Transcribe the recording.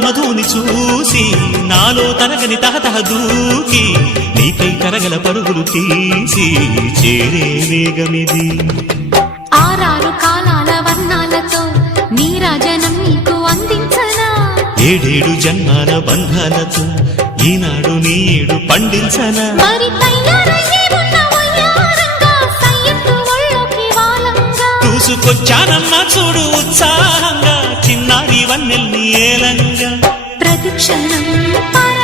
మధుని చూసి నాలో తరగని తహతహ దూకి నీకై తరగల పరుగులు తీసి చేరే వేగమిది. ఆరారు కాలాల వర్ణాలతో నీరాజనం నీకు అందించనా, ఏడేడు జన్మాల బంధాలతో ఈనాడు నీడు పండించనా. మరి తయారయ్యే ఉన్న వయ్యారంగా సయ్యత్తు ఒళ్ళోకి వాలంగా చూసుకొచ్చానమ్మా చూడు ఉత్సాహంగా చిన్నారి వన్నెల్ని ఏలంగా. ప్రతిక్షణం